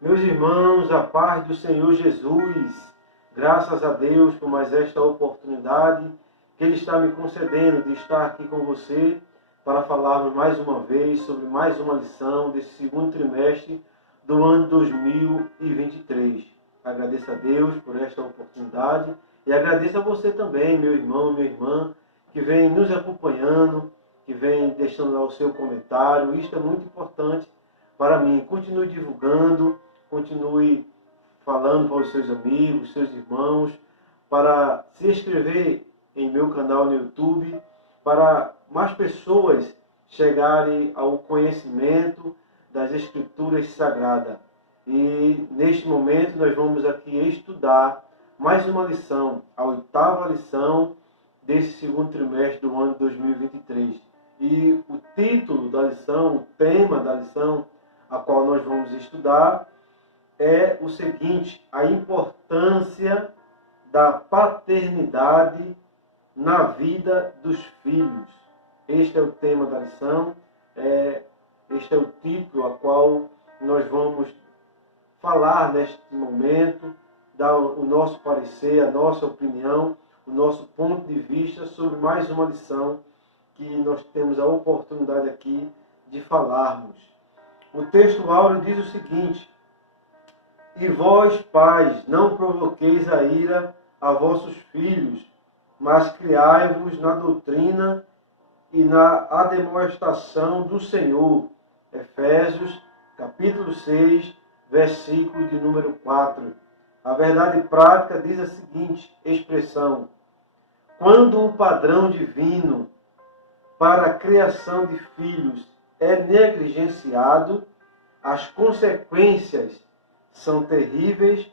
Meus irmãos, a paz do Senhor Jesus, graças a Deus por mais esta oportunidade que Ele está me concedendo de estar aqui com você para falarmos mais uma vez sobre mais uma lição desse segundo trimestre do ano 2023. Agradeço a Deus por esta oportunidade e agradeço a você também, meu irmão, minha irmã, que vem nos acompanhando, que vem deixando lá o seu comentário. Isto é muito importante para mim. Continue divulgando, continue falando para os seus amigos, seus irmãos, para se inscrever em meu canal no YouTube, para mais pessoas chegarem ao conhecimento das Escrituras Sagradas. E neste momento nós vamos aqui estudar mais uma lição, a 8ª lição desse segundo trimestre do ano 2023. E o título da lição, o tema da lição a qual nós vamos estudar é o seguinte: a importância da paternidade na vida dos filhos. Este é o tema da lição, este é o título a qual nós vamos falar neste momento, dar o nosso parecer, a nossa opinião, o nosso ponto de vista sobre mais uma lição que nós temos a oportunidade aqui de falarmos. O texto áureo diz o seguinte: e vós, pais, não provoqueis a ira a vossos filhos, mas criai-vos na doutrina e na admoestação do Senhor. Efésios, capítulo 6, versículo de número 4. A verdade prática diz a seguinte expressão: quando o padrão divino para a criação de filhos é negligenciado, as consequências são terríveis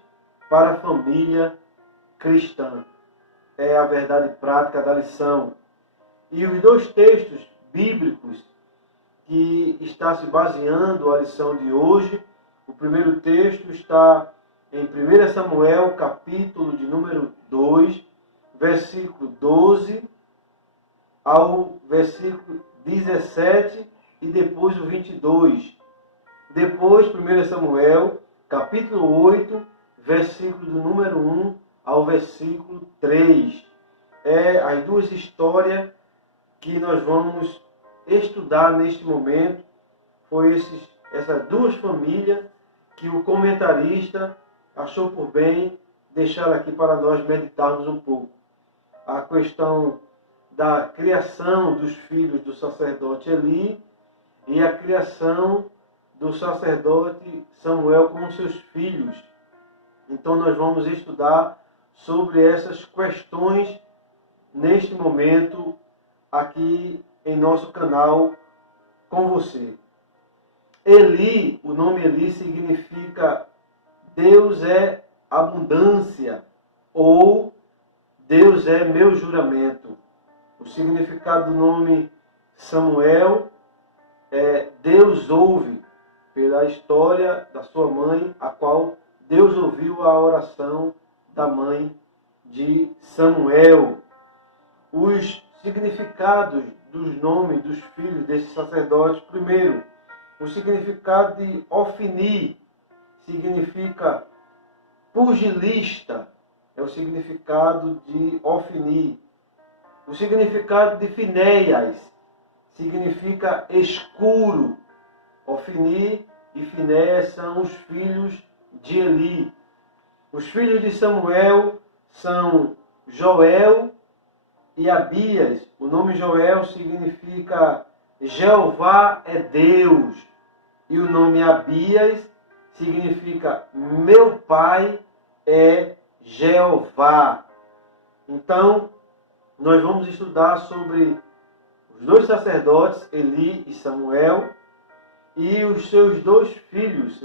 para a família cristã. É a verdade prática da lição. E os dois textos bíblicos que está se baseando a lição de hoje, o primeiro texto está em 1 Samuel, capítulo de número 2, versículo 12 ao versículo 17 e depois o 22. Depois, 1 Samuel, capítulo 8, versículo do número 1 ao versículo 3. As duas histórias que nós vamos estudar neste momento. Foi essas duas famílias que o comentarista achou por bem deixar aqui para nós meditarmos um pouco. A questão da criação dos filhos do sacerdote Eli e a criação do sacerdote Samuel com seus filhos. Então nós vamos estudar sobre essas questões neste momento aqui em nosso canal com você. Eli, o nome Eli significa Deus é abundância ou Deus é meu juramento. O significado do nome Samuel é Deus ouve, pela história da sua mãe, a qual Deus ouviu a oração da mãe de Samuel. Os significados dos nomes dos filhos desses sacerdotes. Primeiro, o significado de Ofni significa pugilista, é o significado de Ofni. O significado de Finéias significa escuro. Ofni e Finéias são os filhos de Eli. Os filhos de Samuel são Joel e Abias. O nome Joel significa Jeová é Deus. E o nome Abias significa meu pai é Jeová. Então, nós vamos estudar sobre os dois sacerdotes, Eli e Samuel, e os seus dois filhos,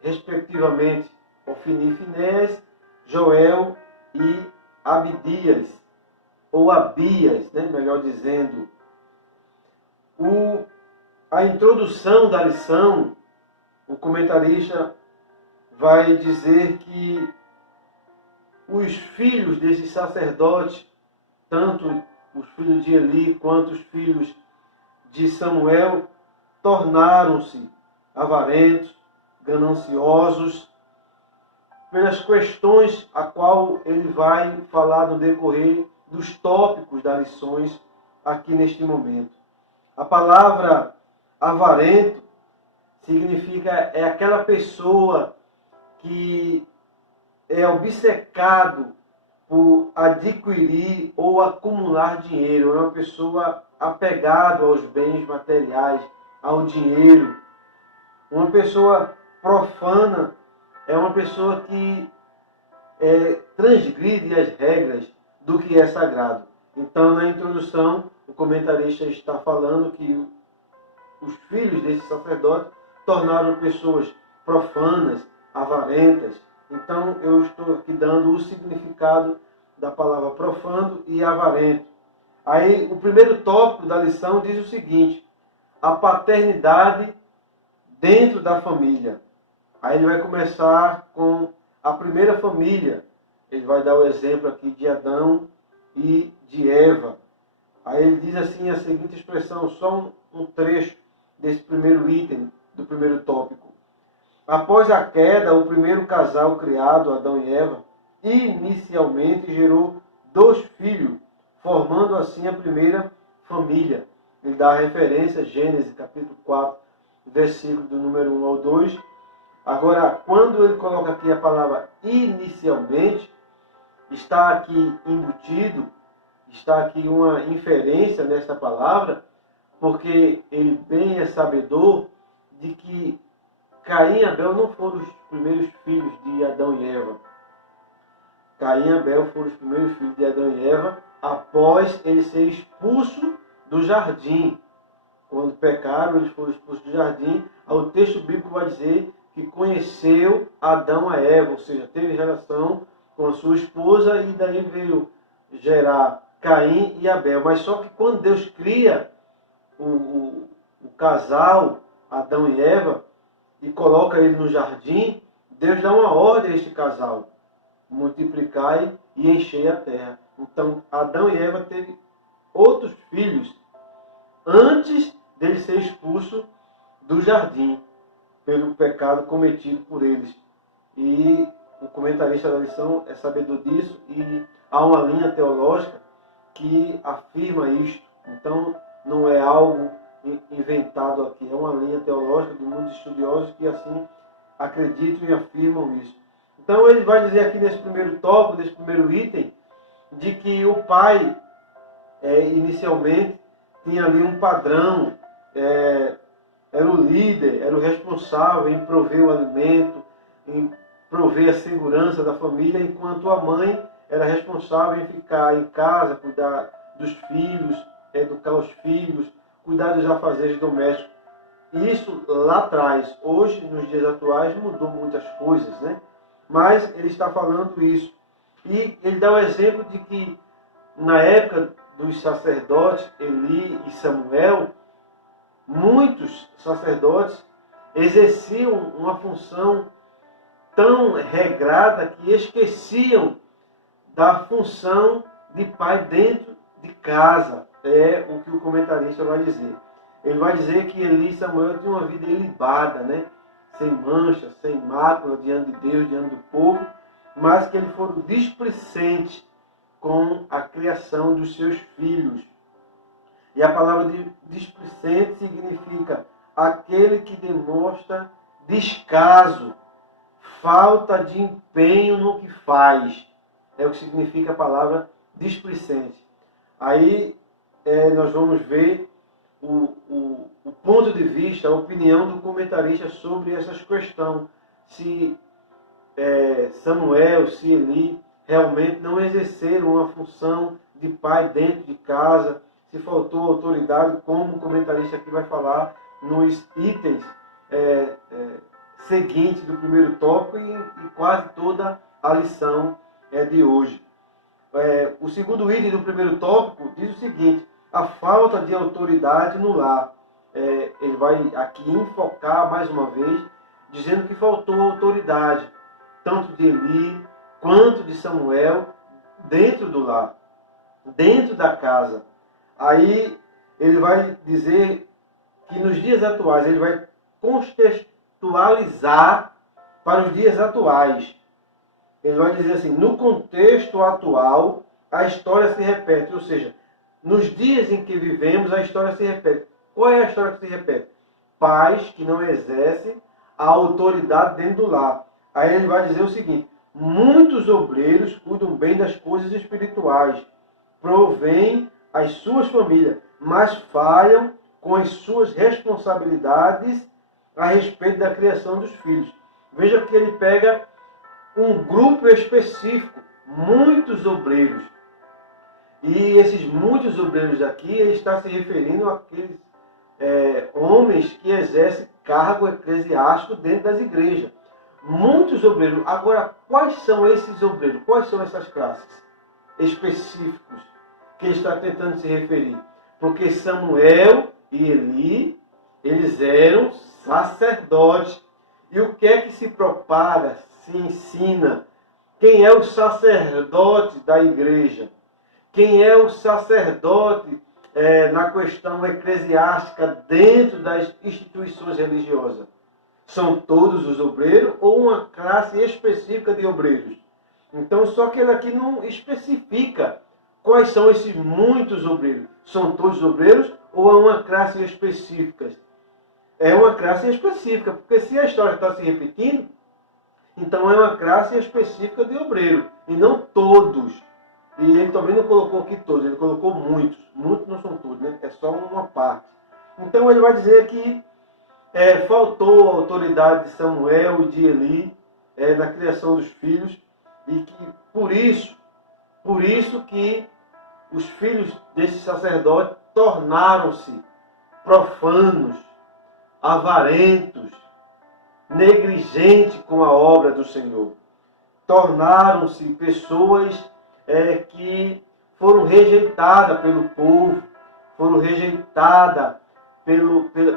respectivamente, Ofni e Finéias, Joel e Abidias, ou Abias, melhor dizendo. A introdução da lição, o comentarista vai dizer que os filhos desses sacerdotes, tanto os filhos de Eli quanto os filhos de Samuel tornaram-se avarentos, gananciosos, pelas questões a qual ele vai falar no decorrer dos tópicos das lições aqui neste momento. A palavra avarento significa é aquela pessoa que é obcecado por adquirir ou acumular dinheiro. É uma pessoa apegada aos bens materiais, ao dinheiro. Uma pessoa profana é uma pessoa que transgride as regras do que é sagrado. Então, na introdução, o comentarista está falando que os filhos desse sacerdote tornaram pessoas profanas, avarentas. Então, eu estou aqui dando o significado da palavra profano e avarento. Aí, o primeiro tópico da lição diz o seguinte: a paternidade dentro da família. Aí ele vai começar com a primeira família. Ele vai dar o exemplo aqui de Adão e de Eva. Aí ele diz assim a seguinte expressão, só um trecho desse primeiro item, do primeiro tópico. Após a queda, o primeiro casal criado, Adão e Eva, inicialmente gerou 2 filhos, formando assim a primeira família. Ele dá a referência, Gênesis capítulo 4, versículo do número 1 ao 2. Agora, quando ele coloca aqui a palavra inicialmente, está aqui embutido, está aqui uma inferência nessa palavra, porque ele bem é sabedor de que Caim e Abel não foram os primeiros filhos de Adão e Eva. Caim e Abel foram os primeiros filhos de Adão e Eva após ele ser expulso do jardim. Quando pecaram, eles foram expulsos do jardim. O texto bíblico vai dizer que conheceu Adão a Eva, ou seja, teve relação com a sua esposa e daí veio gerar Caim e Abel. Mas só que quando Deus cria o casal, Adão e Eva, e coloca ele no jardim, Deus dá uma ordem a este casal: multiplicai e enchei a terra. Então, Adão e Eva teve outros filhos antes dele ser expulso do jardim, pelo pecado cometido por eles. E o comentarista da lição é sabedor disso, e há uma linha teológica que afirma isto. Então, não é algo inventado aqui, é uma linha teológica de muitos estudiosos que assim acreditam e afirmam isso. Então, ele vai dizer aqui nesse primeiro tópico, nesse primeiro item, de que o pai, inicialmente, tinha ali um padrão, era o líder, era o responsável em prover o alimento, em prover a segurança da família, enquanto a mãe era responsável em ficar em casa, cuidar dos filhos, educar os filhos, cuidar dos afazeres domésticos. E isso lá atrás. Hoje, nos dias atuais, mudou muitas coisas, né? Mas ele está falando isso. E ele dá o exemplo de que na época dos sacerdotes, Eli e Samuel, muitos sacerdotes exerciam uma função tão regrada que esqueciam da função de pai dentro de casa. É o que o comentarista vai dizer. Ele vai dizer que Eli e Samuel tinham uma vida ilibada, né? Sem mancha, sem mácula, diante de Deus, diante do povo, mas que eles foram displicentes com a criação dos seus filhos. E a palavra de displicente significa aquele que demonstra descaso, falta de empenho no que faz. É o que significa a palavra displicente. Aí nós vamos ver o ponto de vista, a opinião do comentarista sobre essas questões. Se Samuel, se Eli realmente não exerceram uma função de pai dentro de casa, se faltou autoridade, como o comentarista aqui vai falar nos itens seguintes do primeiro tópico e quase toda a lição de hoje. O segundo item do primeiro tópico diz o seguinte: a falta de autoridade no lar. Ele vai aqui enfocar mais uma vez, dizendo que faltou autoridade, tanto de Eli quanto de Samuel, dentro do lar. dentro da casa. Aí ele vai dizer que nos dias atuais, ele vai contextualizar para os dias atuais. Ele vai dizer assim, no contexto atual, a história se repete. Ou seja, nos dias em que vivemos, a história se repete. Qual é a história que se repete? Pais que não exercem a autoridade dentro do lar. Aí ele vai dizer o seguinte, muitos obreiros cuidam bem das coisas espirituais, provêm as suas famílias, mas falham com as suas responsabilidades a respeito da criação dos filhos. Veja que ele pega um grupo específico, muitos obreiros. E esses muitos obreiros aqui, ele está se referindo àqueles homens que exercem cargo eclesiástico dentro das igrejas. Muitos obreiros. Agora, quais são esses obreiros? Quais são essas classes específicas que ele está tentando se referir? Porque Samuel e Eli, eles eram sacerdotes. E o que é que se propaga, se ensina? Quem é o sacerdote da igreja? Quem é o sacerdote na questão eclesiástica dentro das instituições religiosas? São todos os obreiros ou uma classe específica de obreiros? Então, só que ele aqui não especifica quais são esses muitos obreiros. São todos obreiros ou é uma classe específica? É uma classe específica, porque se a história está se repetindo, então é uma classe específica de obreiro, e não todos. E ele também não colocou aqui todos, ele colocou muitos. Muitos não são todos, né? É só uma parte. Então ele vai dizer que faltou a autoridade de Samuel e de Eli na criação dos filhos, e que por isso que os filhos desse sacerdote tornaram-se profanos, avarentos, negligentes com a obra do Senhor. Tornaram-se pessoas que foram rejeitadas pelo povo, foram rejeitadas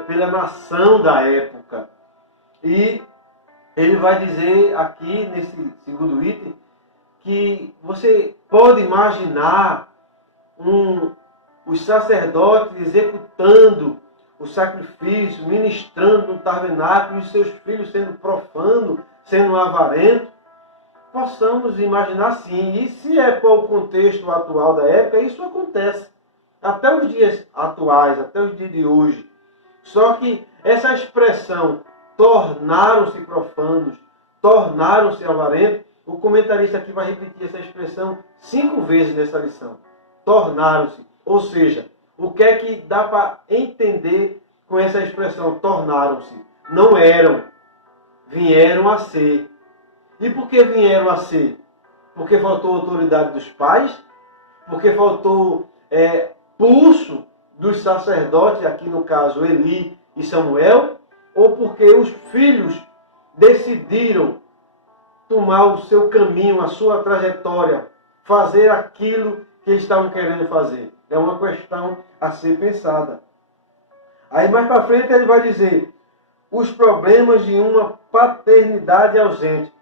pela nação da época. E ele vai dizer aqui, nesse segundo item, que você pode imaginar os sacerdotes executando o sacrifício, ministrando no tabernáculo, e os seus filhos sendo profanos, sendo avarentos. Possamos imaginar sim. E se é para o contexto atual da época, isso acontece. Até os dias atuais, até os dias de hoje. Só que essa expressão, tornaram-se profanos, tornaram-se avarentos, o comentarista aqui vai repetir essa expressão 5 vezes nessa lição. Tornaram-se. Ou seja, o que é que dá para entender com essa expressão, tornaram-se? Não eram, vieram a ser. E por que vieram a ser? Porque faltou autoridade dos pais? Porque faltou pulso dos sacerdotes, aqui no caso Eli e Samuel? Ou porque os filhos decidiram tomar o seu caminho, a sua trajetória, fazer aquilo que eles estavam querendo fazer? É uma questão a ser pensada. Aí mais para frente ele vai dizer os problemas de uma paternidade ausente.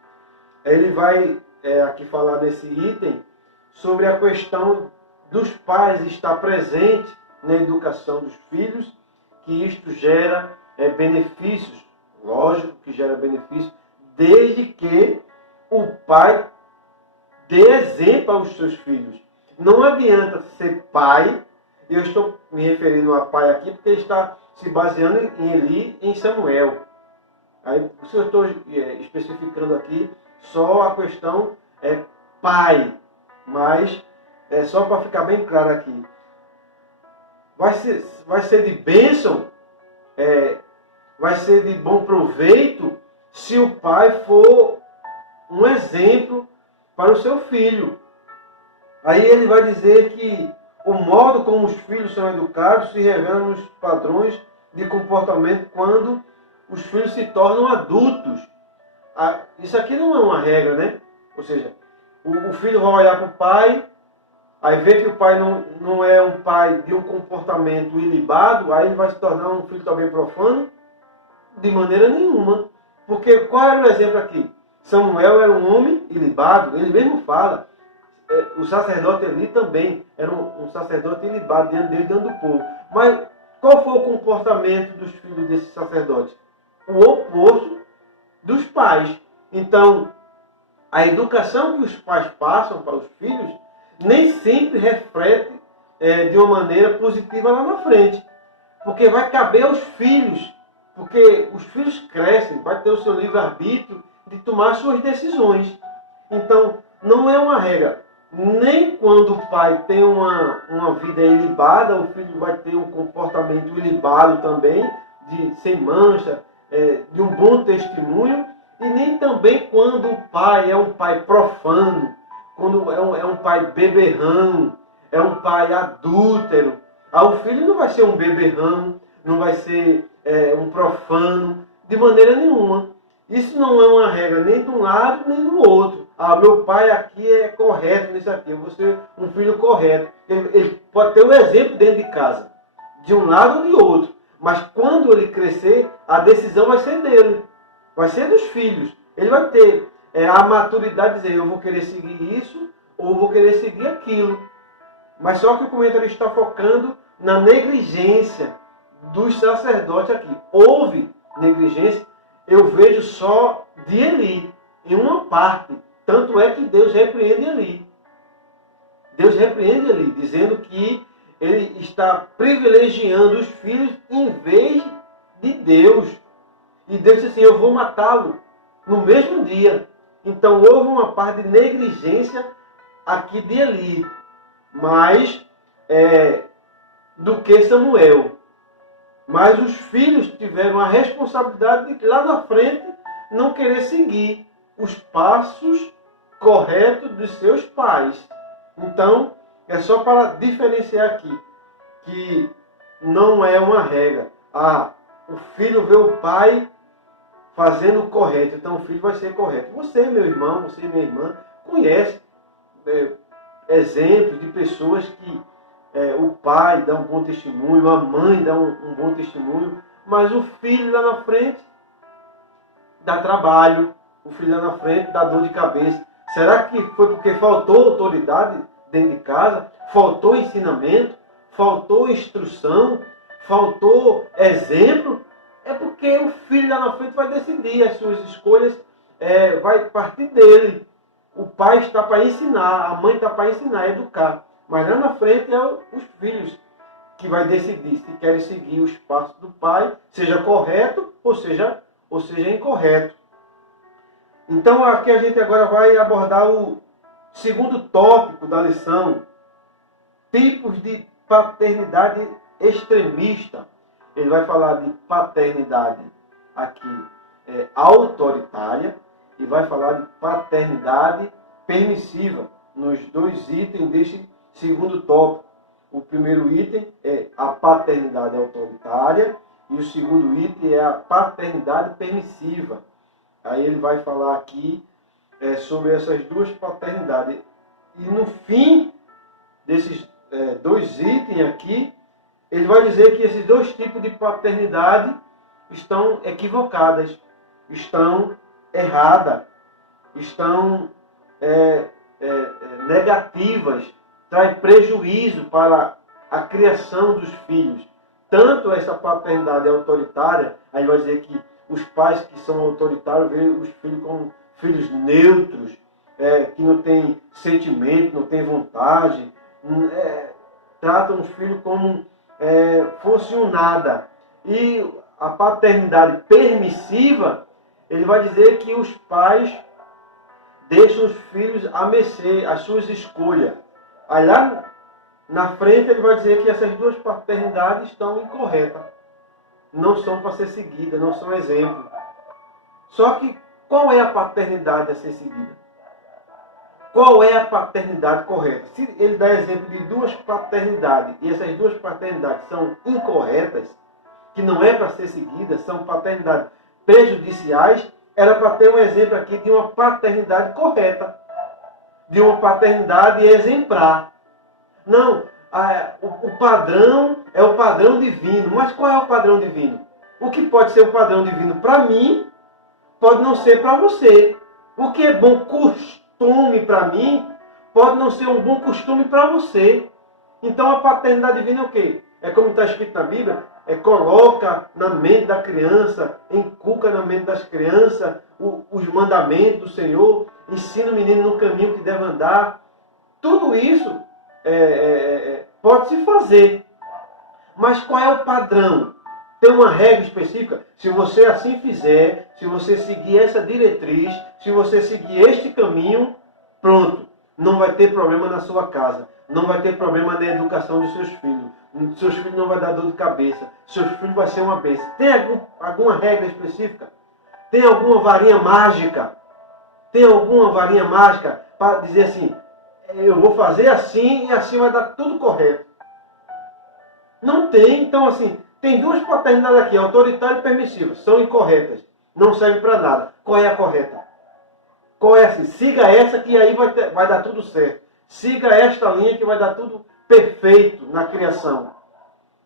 Ele vai aqui falar nesse item sobre a questão dos pais estar presente na educação dos filhos, que isto gera benefícios, lógico que gera benefícios, desde que o pai dê exemplo aos seus filhos. Não adianta ser pai, e eu estou me referindo a pai aqui porque ele está se baseando em Eli e em Samuel. Aí, por isso eu estou especificando aqui só a questão pai, mas só para ficar bem claro aqui. Vai ser de bênção, vai ser de bom proveito se o pai for um exemplo para o seu filho. Aí ele vai dizer que o modo como os filhos são educados se revela nos padrões de comportamento quando os filhos se tornam adultos. Isso aqui não é uma regra, né? Ou seja, o filho vai olhar para o pai, aí vê que o pai não é um pai de um comportamento ilibado, aí ele vai se tornar um filho também profano? De maneira nenhuma. Porque qual era o exemplo aqui? Samuel era um homem ilibado, ele mesmo fala. o sacerdote Eli também era um sacerdote ilibado diante dele, diante do povo. Mas qual foi o comportamento dos filhos desse sacerdote? O oposto dos pais. Então, a educação que os pais passam para os filhos nem sempre reflete de uma maneira positiva lá na frente. Porque vai caber aos filhos. Porque os filhos crescem, vai ter o seu livre-arbítrio de tomar suas decisões. Então, não é uma regra. Nem quando o pai tem uma vida ilibada, o filho vai ter um comportamento ilibado também, sem mancha, de um bom testemunho. E nem também quando o pai é um pai profano, quando é um pai beberrão, é um pai adúltero. O filho não vai ser um beberrão, não vai ser um profano, de maneira nenhuma. Isso não é uma regra nem de um lado nem do outro. Meu pai aqui é correto nisso aqui, eu vou ser um filho correto. Ele pode ter um exemplo dentro de casa, de um lado ou de outro. Mas quando ele crescer, a decisão vai ser dele. Vai ser dos filhos. Ele vai ter a maturidade de dizer, eu vou querer seguir isso ou vou querer seguir aquilo. Mas só que o comentário está focando na negligência dos sacerdotes aqui. Houve negligência, eu vejo só de Eli, em uma parte. Tanto é que Deus repreende Eli. Deus repreende Eli, dizendo que ele está privilegiando os filhos em vez de Deus. E Deus disse assim, eu vou matá-lo no mesmo dia. Então houve uma parte de negligência aqui de Eli, mais do que Samuel. Mas os filhos tiveram a responsabilidade de lá na frente não querer seguir os passos corretos dos seus pais. Então, é só para diferenciar aqui, que não é uma regra. O filho vê o pai fazendo o correto, então o filho vai ser correto. Você, meu irmão, você, minha irmã, conhece exemplos de pessoas que o pai dá um bom testemunho, a mãe dá um bom testemunho, mas o filho lá na frente dá trabalho, o filho lá na frente dá dor de cabeça. Será que foi porque faltou autoridade dentro de casa? Faltou ensinamento? Faltou instrução? Faltou exemplo? É porque o filho lá na frente vai decidir as suas escolhas, vai partir dele. O pai está para ensinar, a mãe está para ensinar, educar. Mas lá na frente é os filhos que vai decidir se querem seguir os passos do pai, seja correto ou seja incorreto. Então aqui a gente agora vai abordar o segundo tópico da lição, tipos de paternidade extremista. Ele vai falar de paternidade aqui autoritária e vai falar de paternidade permissiva nos dois itens deste segundo tópico. O primeiro item é a paternidade autoritária e o segundo item é a paternidade permissiva. Aí ele vai falar aqui sobre essas duas paternidades. E no fim desses dois itens aqui, ele vai dizer que esses dois tipos de paternidade estão equivocadas, estão erradas, estão negativas, traz prejuízo para a criação dos filhos. Tanto essa paternidade autoritária, aí vai dizer que os pais que são autoritários veem os filhos como filhos neutros, que não têm sentimento, não têm vontade, tratam os filhos como fosse um nada. E a paternidade permissiva, ele vai dizer que os pais deixam os filhos a mercê, as suas escolhas. Aí lá na frente ele vai dizer que essas duas paternidades estão incorretas. Não são para ser seguidas, não são exemplo. Só que qual é a paternidade a ser seguida? Qual é a paternidade correta? Se ele dá exemplo de duas paternidades e essas duas paternidades são incorretas, que não é para ser seguidas, são paternidades prejudiciais, era para ter um exemplo aqui de uma paternidade correta, de uma paternidade exemplar. Não, o padrão é o padrão divino. Mas qual é o padrão divino? O que pode ser o padrão divino para mim, pode não ser para você. O que é bom costume para mim, pode não ser um bom costume para você. Então a paternidade divina é o quê? É como está escrito na Bíblia, coloca na mente da criança, inculca na mente das crianças os mandamentos do Senhor, ensina o menino no caminho que deve andar. Tudo isso pode se fazer. Mas qual é o padrão? Tem uma regra específica? Se você assim fizer, se você seguir essa diretriz, se você seguir este caminho, pronto, não vai ter problema na sua casa, não vai ter problema na educação dos seus filhos. Seus filhos não vão dar dor de cabeça, seus filhos vai ser uma bênção. Tem alguma regra específica? Tem alguma varinha mágica? Tem alguma varinha mágica para dizer assim, eu vou fazer assim e assim vai dar tudo correto? Não tem. Então, assim, tem duas paternidades aqui, autoritária e permissiva. São incorretas. Não servem para nada. Qual é a correta? Qual é assim? Siga essa que aí vai dar tudo certo. Siga esta linha que vai dar tudo perfeito na criação.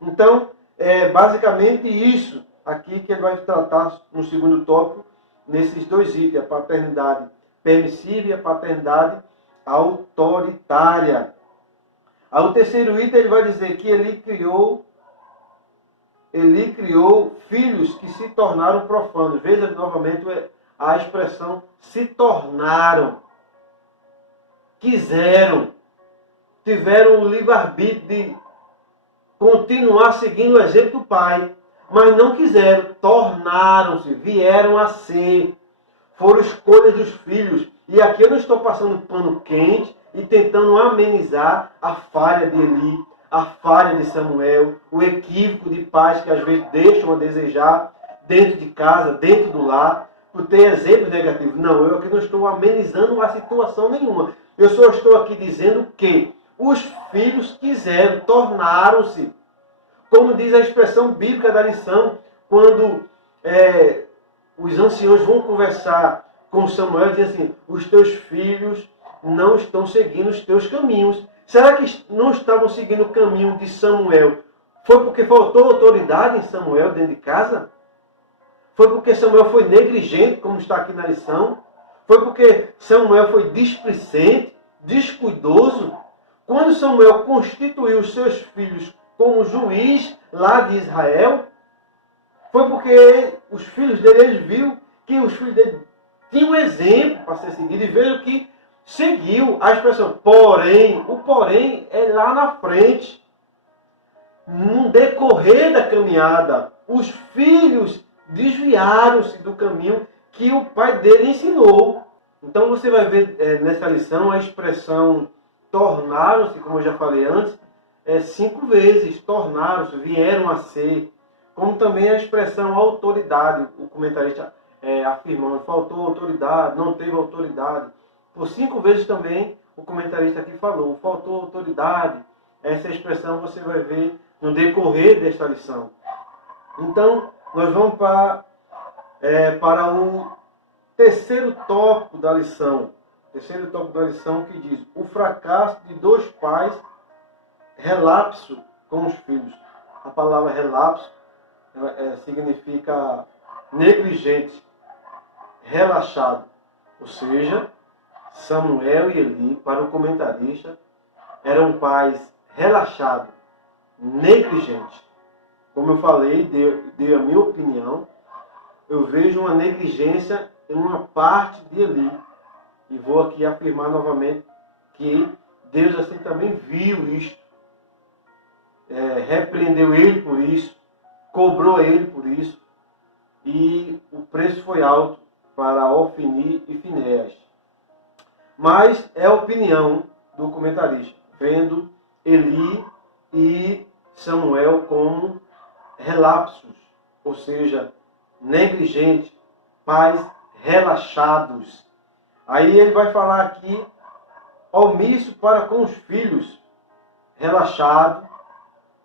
Então, é basicamente isso aqui que ele vai tratar no segundo tópico, nesses dois itens, a paternidade permissiva e a paternidade autoritária. Aí o terceiro item ele vai dizer que ele criou filhos que se tornaram profanos. Veja novamente a expressão se tornaram. Quiseram. Tiveram o livre-arbítrio de continuar seguindo o exemplo do pai. Mas não quiseram. Tornaram-se. Vieram a ser. Foram escolhas dos filhos. E aqui eu não estou passando pano quente e tentando amenizar a falha de Eli, a falha de Samuel, o equívoco de pais que às vezes deixam a desejar dentro de casa, dentro do lar, por ter exemplos negativos. Não, eu aqui não estou amenizando a situação nenhuma. Eu só estou aqui dizendo que os filhos quiseram, tornaram-se. Como diz a expressão bíblica da lição, quando os anciãos vão conversar com Samuel, diz assim, os teus filhos não estão seguindo os teus caminhos. Será que não estavam seguindo o caminho de Samuel? Foi porque faltou autoridade em Samuel dentro de casa? Foi porque Samuel foi negligente, como está aqui na lição? Foi porque Samuel foi displicente, descuidoso? Quando Samuel constituiu os seus filhos como juiz lá de Israel, foi porque os filhos dele, eles viram que os filhos dele tinham um exemplo para ser seguido. E vejo que seguiu a expressão porém. O porém é lá na frente. No decorrer da caminhada, os filhos desviaram-se do caminho que o pai dele ensinou. Então você vai ver nessa lição a expressão tornaram-se, como eu já falei antes, 5 vezes. Tornaram-se, vieram a ser. Como também a expressão autoridade. O comentarista afirmando, faltou autoridade, não teve autoridade. Por 5 vezes também o comentarista aqui falou, faltou autoridade. Essa expressão você vai ver no decorrer desta lição. Então, nós vamos para o terceiro tópico da lição. Terceiro tópico da lição que diz, o fracasso de 2 pais, relapso com os filhos. A palavra relapso significa negligente, relaxado. Ou seja, Samuel e Eli, para o comentarista, eram pais relaxados, negligentes. Como eu falei, dei a minha opinião, eu vejo uma negligência em uma parte de Eli. E vou aqui afirmar novamente que Deus assim também viu isto. Repreendeu ele por isso, cobrou ele por isso. E o preço foi alto para Ofni e Finéias. Mas é a opinião do comentarista, vendo Eli e Samuel como relapsos, ou seja, negligentes, pais relaxados. Aí ele vai falar aqui, omisso para com os filhos, relaxado,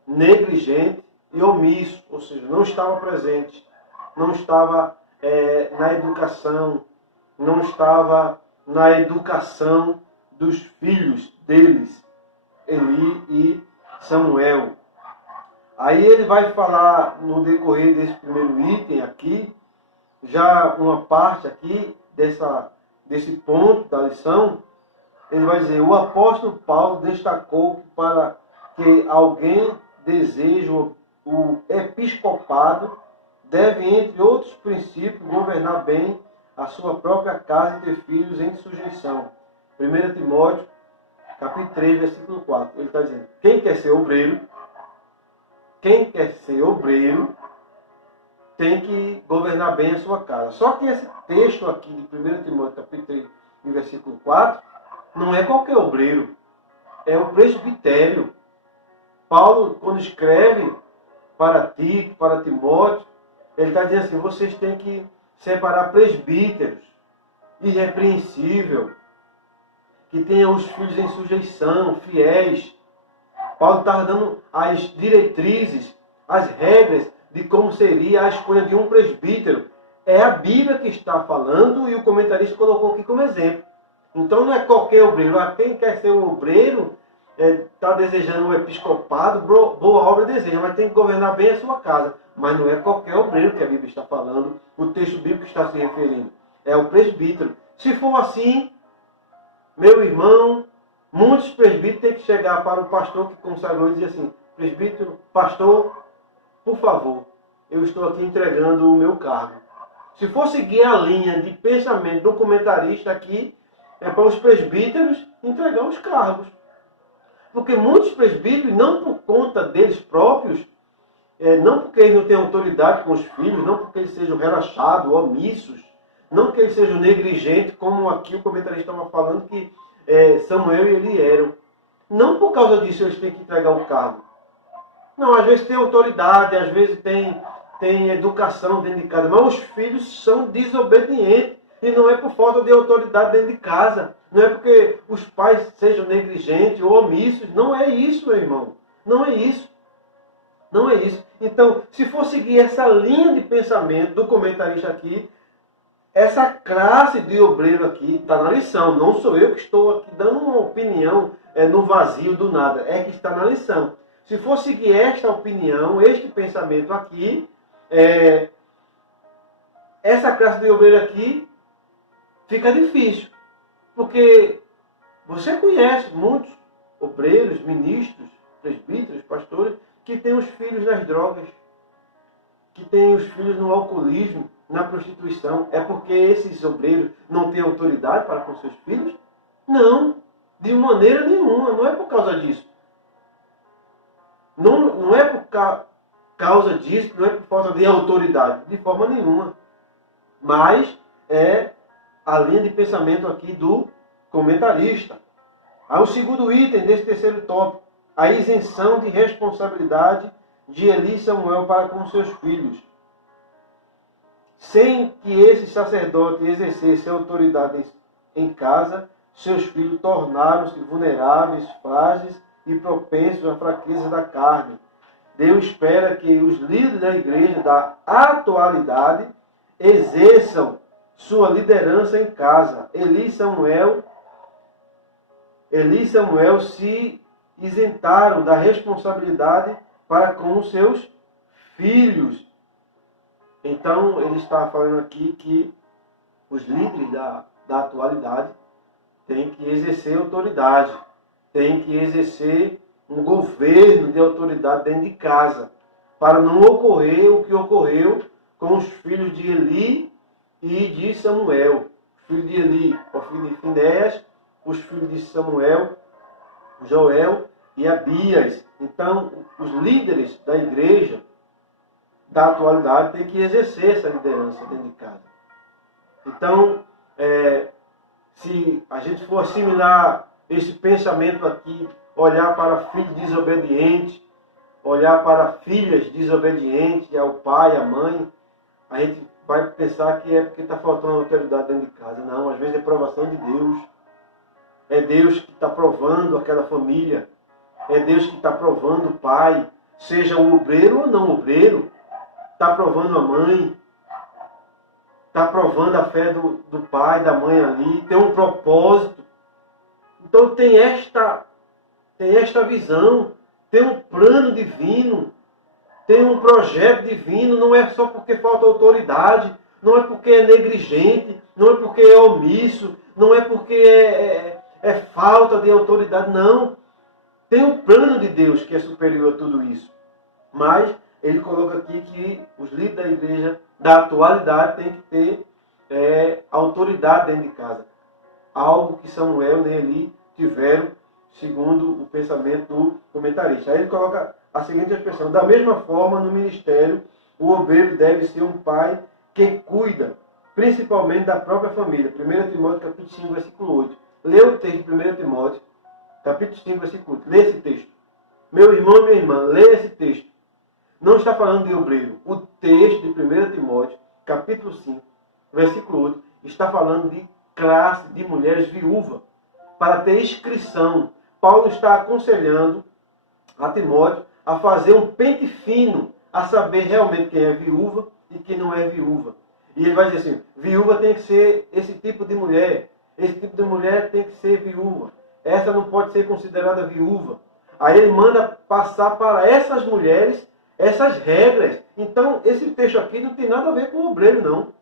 negligente e omisso, ou seja, não estava presente, não estava na educação, não estava na educação dos filhos deles, Eli e Samuel. Aí ele vai falar no decorrer desse primeiro item aqui, já uma parte aqui desse ponto da lição, ele vai dizer, o apóstolo Paulo destacou que para que alguém deseje o episcopado, deve, entre outros princípios, governar bem a sua própria casa e ter filhos em sujeição. 1 Timóteo, capítulo 3, versículo 4. Ele está dizendo, quem quer ser obreiro, tem que governar bem a sua casa. Só que esse texto aqui de 1 Timóteo, capítulo 3, versículo 4, não é qualquer obreiro, é o presbitério. Paulo, quando escreve para Tito, para Timóteo, ele está dizendo assim, vocês têm que separar presbíteros, irrepreensível, que tenham os filhos em sujeição, fiéis. Paulo está dando as diretrizes, as regras de como seria a escolha de um presbítero. É a Bíblia que está falando e o comentarista colocou aqui como exemplo. Então não é qualquer obreiro. Quem quer ser um obreiro, está desejando o episcopado, boa obra deseja, mas tem que governar bem a sua casa. Mas não é qualquer obreiro que a Bíblia está falando, o texto bíblico está se referindo. É o presbítero. Se for assim, meu irmão, muitos presbíteros têm que chegar para o pastor que consagrou e dizer assim, presbítero, pastor, por favor, eu estou aqui entregando o meu cargo. Se for seguir a linha de pensamento do comentarista aqui, é para os presbíteros entregar os cargos. Porque muitos presbíteros, não por conta deles próprios, não porque eles não têm autoridade com os filhos, não porque eles sejam relaxados, omissos, não porque eles sejam negligentes, como aqui o comentarista estava falando que Samuel e Eli eram. Não por causa disso eles têm que entregar o cargo. Não, às vezes tem autoridade, às vezes tem educação dentro de casa, mas os filhos são desobedientes. E não é por falta de autoridade dentro de casa. Não é porque os pais sejam negligentes ou omissos. Não é isso, meu irmão. Não é isso. Não é isso. Então, se for seguir essa linha de pensamento do comentarista aqui, essa classe de obreiro aqui está na lição. Não sou eu que estou aqui dando uma opinião no vazio do nada. É que está na lição. Se for seguir esta opinião, este pensamento aqui, essa classe de obreiro aqui fica difícil. Porque você conhece muitos obreiros, ministros, presbíteros, pastores, que têm os filhos nas drogas, que têm os filhos no alcoolismo, na prostituição. É porque esses obreiros não têm autoridade para com seus filhos? Não, de maneira nenhuma. Não é por causa disso. Não é por causa disso, não é por falta de autoridade, de forma nenhuma. Mas é a linha de pensamento aqui do comentarista. Aí o segundo item desse terceiro tópico, a isenção de responsabilidade de Eli e Samuel para com seus filhos. Sem que esse sacerdote exercesse autoridade em casa, seus filhos tornaram-se vulneráveis, frágeis e propensos à fraqueza da carne. Deus espera que os líderes da igreja da atualidade exerçam sua liderança em casa. Eli e Samuel se isentaram da responsabilidade para com os seus filhos. Então, ele está falando aqui que os líderes da atualidade têm que exercer autoridade, têm que exercer um governo de autoridade dentro de casa, para não ocorrer o que ocorreu com os filhos de Eli e de Samuel. Os filhos de Eli, o filho de Finéias, os filhos de Samuel, Joel e Abias. Então, os líderes da igreja da atualidade têm que exercer essa liderança dentro de casa. Então, se a gente for assimilar esse pensamento aqui, olhar para filhos desobedientes, olhar para filhas desobedientes ao pai, à mãe, a gente vai pensar que é porque está faltando autoridade dentro de casa. Não, às vezes é provação de Deus. É Deus que está provando aquela família. É Deus que está provando o pai, seja o obreiro ou não obreiro. Está provando a mãe. Está provando a fé do pai, da mãe ali. Tem um propósito. Então tem esta visão. Tem um plano divino. Tem um projeto divino. Não é só porque falta autoridade. Não é porque é negligente. Não é porque é omisso. Não é porque é falta de autoridade. Não. Tem um plano de Deus que é superior a tudo isso. Mas ele coloca aqui que os líderes da igreja da atualidade têm que ter autoridade dentro de casa. Algo que Samuel nem Eli tiveram, segundo o pensamento do comentarista. Aí ele coloca a seguinte expressão: da mesma forma, no ministério, o obreiro deve ser um pai que cuida, principalmente da própria família. 1 Timóteo capítulo 5, versículo 8. Lê o texto de 1 Timóteo, capítulo 5, versículo 8. Lê esse texto. Meu irmão e minha irmã, lê esse texto. Não está falando de obreiro. O texto de 1 Timóteo, capítulo 5, versículo 8, está falando de classe de mulheres viúvas, para ter inscrição. Paulo está aconselhando a Timóteo a fazer um pente fino, a saber realmente quem é viúva e quem não é viúva. E ele vai dizer assim: viúva tem que ser esse tipo de mulher, esse tipo de mulher tem que ser viúva, essa não pode ser considerada viúva. Aí ele manda passar para essas mulheres essas regras. Então, esse texto aqui não tem nada a ver com o obreiro, não.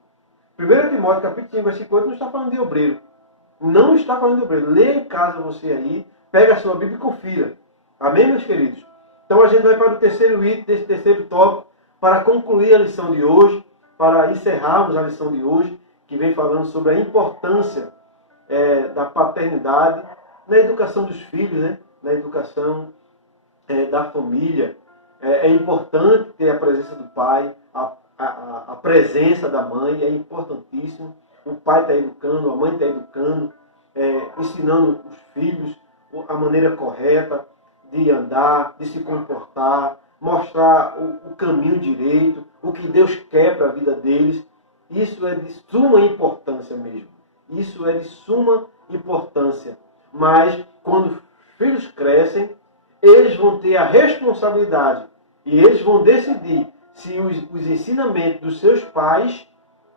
1 Timóteo, capítulo 5, versículo 8, não está falando de obreiro. Não está falando de obreiro. Lê em casa você aí, pega a sua Bíblia e confira. Amém, meus queridos? Então, a gente vai para o terceiro item desse terceiro tópico, para concluir a lição de hoje, para encerrarmos a lição de hoje, que vem falando sobre a importância da paternidade na educação dos filhos, né? Na educação da família. É importante ter a presença do pai, a presença da mãe, é importantíssimo. O pai está educando, a mãe está educando, ensinando os filhos a maneira correta de andar, de se comportar, mostrar o caminho direito, o que Deus quer para a vida deles. Isso é de suma importância mesmo. Isso é de suma importância. Mas, quando os filhos crescem, eles vão ter a responsabilidade e eles vão decidir se os ensinamentos dos seus pais,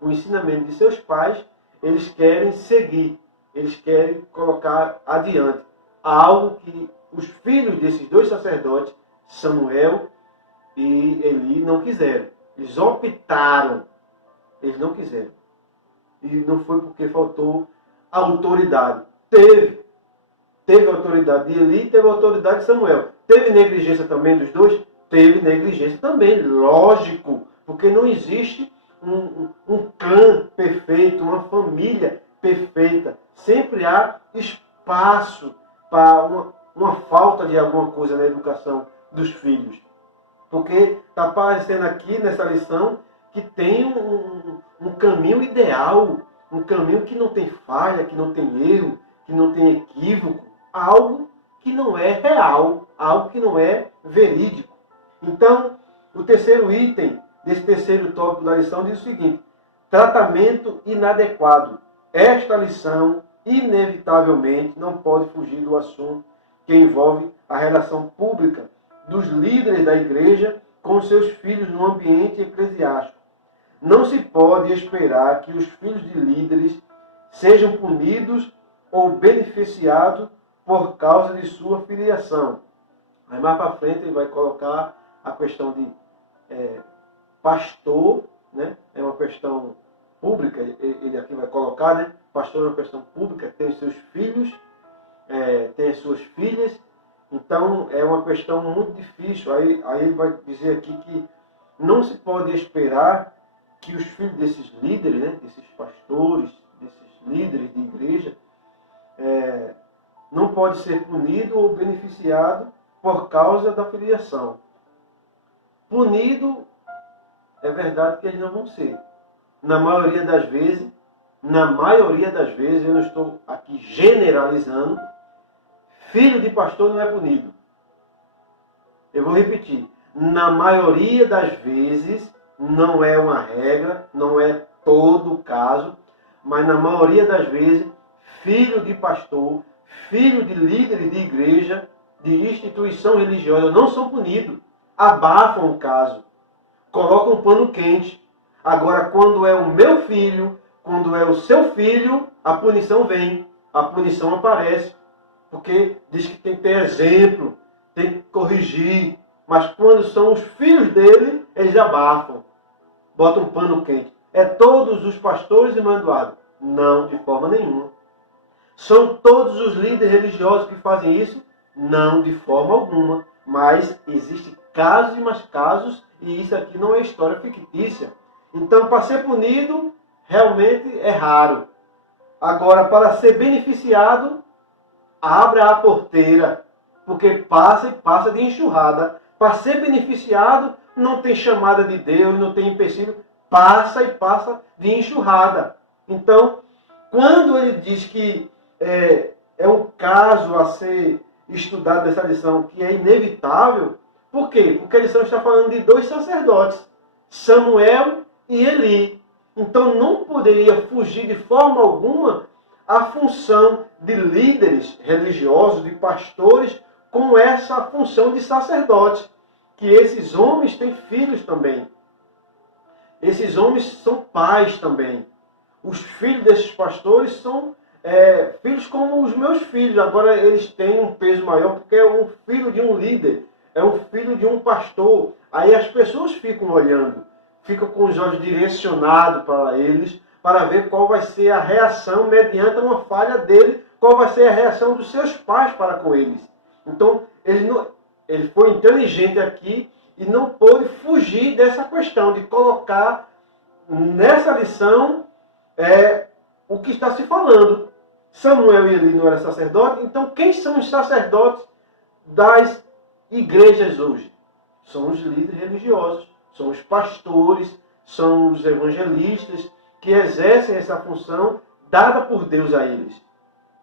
o ensinamento de seus pais, eles querem seguir, eles querem colocar adiante. Algo que os filhos desses dois sacerdotes, Samuel e Eli, não quiseram. Eles optaram, eles não quiseram. E não foi porque faltou autoridade. Teve autoridade de Eli, teve autoridade de Samuel. Teve negligência também dos dois? Teve negligência também, lógico. Porque não existe um clã perfeito, uma família perfeita. Sempre há espaço para uma falta de alguma coisa na educação dos filhos. Porque está aparecendo aqui nessa lição que tem um caminho ideal, um caminho que não tem falha, que não tem erro, que não tem equívoco, algo que não é real, algo que não é verídico. Então, o terceiro item desse terceiro tópico da lição diz o seguinte: tratamento inadequado. Esta lição, inevitavelmente, não pode fugir do assunto que envolve a relação pública dos líderes da igreja com seus filhos no ambiente eclesiástico. Não se pode esperar que os filhos de líderes sejam punidos ou beneficiados por causa de sua filiação. Aí mais para frente ele vai colocar a questão de pastor, né? É uma questão pública, ele aqui vai colocar, né? Pastor é uma questão pública, tem os seus filhos, tem as suas filhas, então é uma questão muito difícil. Aí ele vai dizer aqui que não se pode esperar que os filhos desses líderes, né? Desses pastores, desses líderes de igreja, não pode ser punido ou beneficiado por causa da filiação. Punido, é verdade que eles não vão ser. Na maioria das vezes, eu não estou aqui generalizando, filho de pastor não é punido. Eu vou repetir. Na maioria das vezes, não é uma regra, não é todo o caso, mas na maioria das vezes, filho de pastor, filho de líderes de igreja, de instituição religiosa, não são punidos. Abafam o caso. Colocam um pano quente. Agora, quando é o meu filho, quando é o seu filho, a punição vem. A punição aparece. Porque diz que tem que ter exemplo, tem que corrigir. Mas quando são os filhos dele, eles abafam. Botam um pano quente. É todos os pastores e mandoados? Não, de forma nenhuma. São todos os líderes religiosos que fazem isso? Não, de forma alguma. Mas existem casos e mais casos, e isso aqui não é história fictícia. Então, para ser punido, realmente é raro. Agora, para ser beneficiado, abra a porteira, porque passa e passa de enxurrada. Para ser beneficiado, não tem chamada de Deus, não tem empecilho, passa e passa de enxurrada. Então, quando ele diz que é um caso a ser estudado dessa lição, que é inevitável, por quê? Porque a lição está falando de dois sacerdotes, Samuel e Eli. Então não poderia fugir de forma alguma a função de líderes religiosos, de pastores, com essa função de sacerdote. Que esses homens têm filhos também. Esses homens são pais também. Os filhos desses pastores são filhos como os meus filhos. Agora eles têm um peso maior porque é um filho de um líder, é um filho de um pastor. Aí as pessoas ficam olhando, ficam com os olhos direcionados para eles, para ver qual vai ser a reação mediante uma falha dele, qual vai ser a reação dos seus pais para com eles. Então, ele foi inteligente aqui e não pôde fugir dessa questão de colocar nessa lição o que está se falando. Samuel e Eli não eram sacerdotes, então quem são os sacerdotes das igrejas hoje? São os líderes religiosos, são os pastores, são os evangelistas que exercem essa função dada por Deus a eles.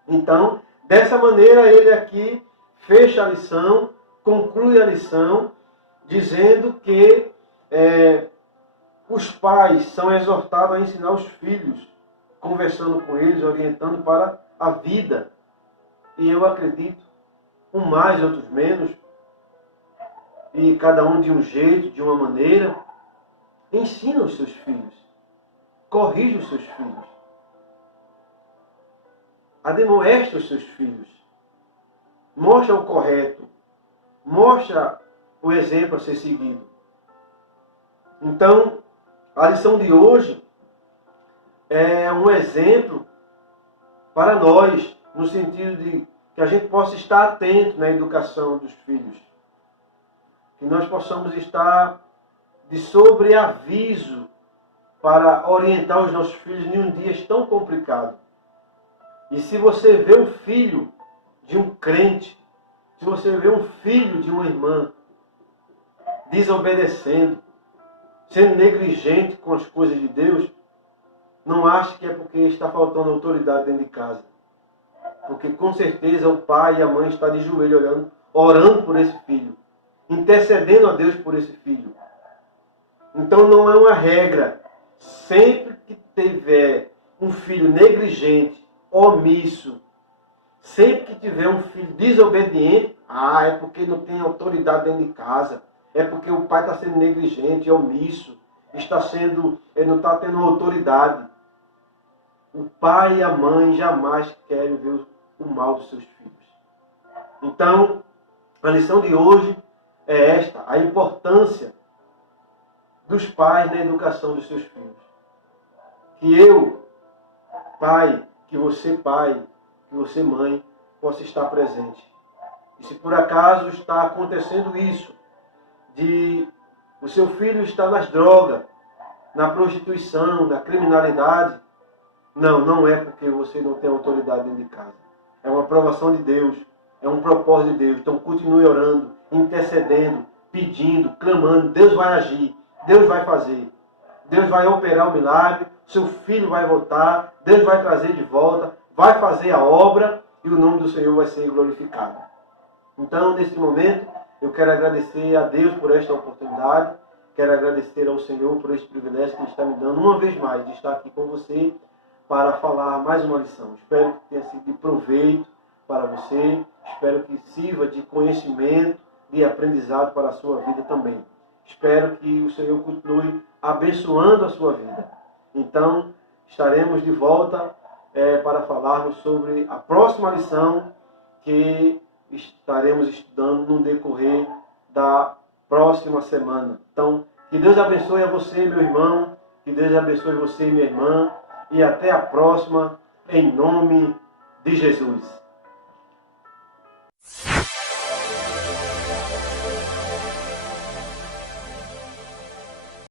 Então, dessa maneira, ele aqui fecha a lição, conclui a lição, dizendo que os pais são exortados a ensinar os filhos, conversando com eles, orientando para a vida. E eu acredito, um mais, outros menos, e cada um de um jeito, de uma maneira, ensina os seus filhos, corrige os seus filhos, admoesta os seus filhos, mostra o correto, mostra o exemplo a ser seguido. Então, a lição de hoje é um exemplo para nós, no sentido de que a gente possa estar atento na educação dos filhos. Que nós possamos estar de sobreaviso para orientar os nossos filhos em um dia tão complicado. E se você vê um filho de um crente, se você vê um filho de uma irmã desobedecendo, sendo negligente com as coisas de Deus, não ache que é porque está faltando autoridade dentro de casa. Porque com certeza o pai e a mãe estão de joelho orando por esse filho, intercedendo a Deus por esse filho. Então não é uma regra. Sempre que tiver um filho negligente, omisso, sempre que tiver um filho desobediente, é porque não tem autoridade dentro de casa. É porque o pai está sendo negligente, omisso, ele não está tendo autoridade. O pai e a mãe jamais querem ver o mal dos seus filhos. Então, a lição de hoje é esta, a importância dos pais na educação dos seus filhos. Que eu, pai, que você mãe, possa estar presente. E se por acaso está acontecendo isso, de o seu filho estar nas drogas, na prostituição, na criminalidade, não é porque você não tem autoridade dentro de casa. É uma aprovação de Deus, é um propósito de Deus. Então continue orando, intercedendo, pedindo, clamando. Deus vai agir, Deus vai fazer. Deus vai operar o milagre, seu filho vai voltar, Deus vai trazer de volta, vai fazer a obra e o nome do Senhor vai ser glorificado. Então, nesse momento, eu quero agradecer a Deus por esta oportunidade, quero agradecer ao Senhor por este privilégio que Ele está me dando uma vez mais de estar aqui com você para falar mais uma lição. Espero que tenha sido de proveito para você, espero que sirva de conhecimento, de aprendizado para a sua vida também. Espero que o Senhor continue abençoando a sua vida. Então, estaremos de volta para falarmos sobre a próxima lição que estaremos estudando no decorrer da próxima semana. Então, que Deus abençoe a você, meu irmão, que Deus abençoe você, minha irmã, e até a próxima, em nome de Jesus.